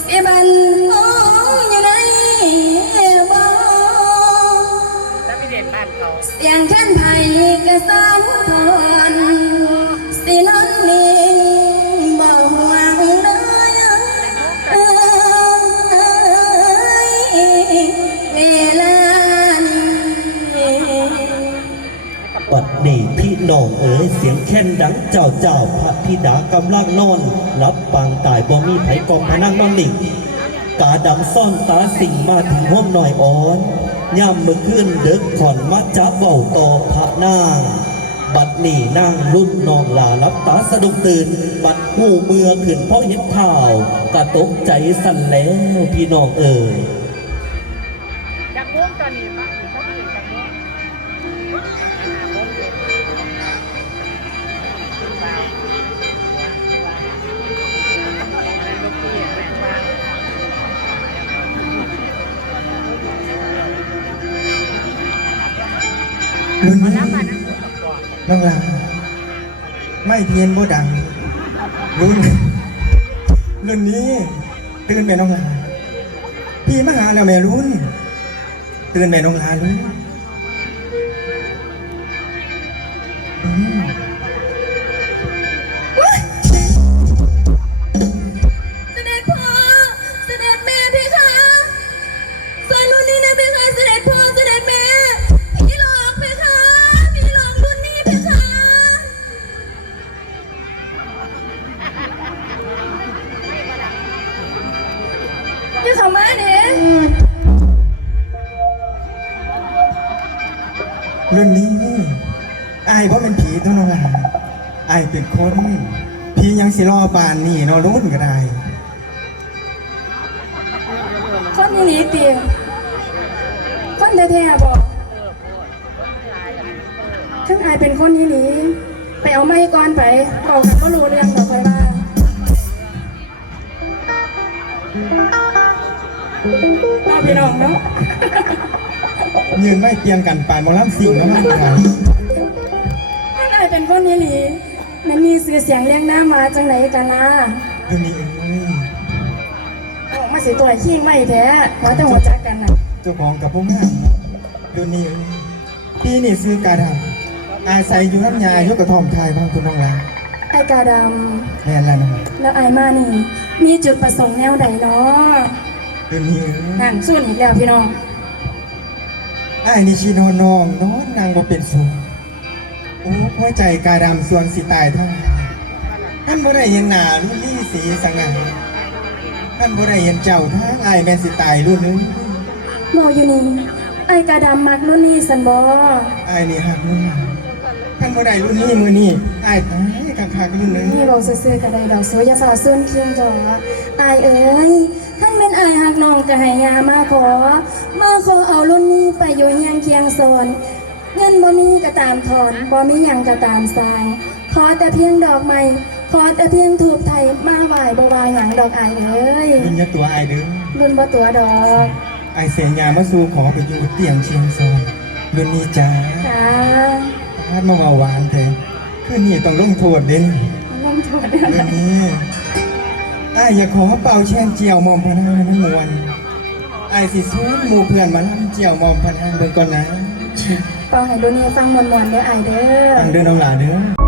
เสียบันห้องอยู่ในบ่แล้วไปเรียนบ้านเขาเสียงแค้นไผ่ก็สามทอนสินอนนิ่งบ่ห่วงเลยเอ้ยเวลานี้ปัดนี่ พี่น้องเอ๋ยเสียงแค้นดังเจ้าเจ้าพระธิดากำลังนอนรับปางตายบ่มีไผกองพนังนอนนิ่งกาดำซ่อนตาสิ่งมาถึงห้องหน่อยอ่อนย่ำมือขึ้นเดึกขอนมัดจับเบาต่อพระนางบัดนี่นั่งรุ่นนองลารับตาสะดุ้งตื่น บัดหูเมือขึ้นเพราะเห็นข่าวกระตกใจสั่นแล้วพี่น้องเอ๋ยจากวงตอนนี้ รุ่นมานี้แล้วมานะก่อนน้องลาไม่เพียนบ่ดัง รุ่นรุ่นนี้ตื่นแม่น้องลาพี่มาหาแล้วแม่รุ่นตื่นแม่น้องลารุ่น รุ่นนี้อายเพราะเป็นผีเท่าน้องอายเป็นคนพี่ยังสิรอปานนี่เนาะรุ่นก็ได้คนนี้หนีเตียงคนแท้ๆบอกทั้งอายเป็นคนนี้หนีไปเอาไม้ก่อนไปบอกกันก็รู้เรื่องบอกไปว่าเอาพี่น้องเนาะ ยืนไม่เปลี่ยนกันปานหมอลำสิ่งแล้วมันกันถ้าใครเป็นคนนี้หลีมันมีเสียเสียงเรียงหน้ามาจังไหนกันล่ะรุ่นนี้เอ้ยออกมาสิตัวขี้ไม่แท้ว่าแต่หัวจักกันน่ะเจ้าของกับพวกงามรุ่นนี้เอ้ยพี่นี่ซื้อกาดำอาศัยอยู่น้ำยาอยกกระท่อมทายบ้างคุณน้องลาไอ้กาดแม่นแล้วนะำแล้วไอ้มานี่ มีจุดประสงค์แนวใดเนาะรุ่นนี้เอ้ยนั่นสู้อีกแล้วพี่น้อง ไอ้นี่ชีนอนนองนอนนางบ่เป็นสุขโอ้หัวใจกาดำส่วนสิตายทั้งท่านบ่ได้เห็นหน้ารุ่นนี้สีสง่าท่านบ่ได้เห็นเจ้าทางไอ้ายแม่นสิตายรุ่นนึงโมอยู่นี่ไอ้กาดำมักรุ่นนี้สันบอไอ้ายนี่หักรุ่นนี้ท่านบ่ได้รุ่นนี้มือนี้ไอ้ายตายคักๆรุ่นนึงนี่บอกซื่อๆกระไดดอกโซอยาฝ่าส่วนเคียงจอไอ้ายเอ้ยท่านเป็นไอ้ายหักน้องก็ให้ยามาขอ มาขอเอารุ่นนี้ไปอยู่เฮียงเคียงโซนเงินบ่มีก็ตามถอนบ่มีหยังก็ตามสร้าง ขอแต่เพียงดอกไม้ขอแต่เพียงถูกไทยมาไหว้บ่ว่าหยังดอกอายเอ้ยรุ่นอยาตัวไอ้ายเด้อรุ่นบ่ตัวดอกไอ้ายเสียยามาสู่ขอไปอยู่เตียงเชียงซอยรุ่นนี้จ้าจ้าพาดมาว่าหวานเถอะคืนนี้ต้องลงโทษเด่นลมโทษเด้อเรื่องนี้ ไอ้ายอยากขอเป่าแช่นเจียวมอมพะนางมันมวนไอ้ายสิชวนหมู่เพื่อนมาล่ำเจียวมอมพะนางเบิ่งก่อนนะเป่าให้รุ่นนี้ฟังมวนๆเด้ออายเด้อฟังเดินเอาหลาเด้อ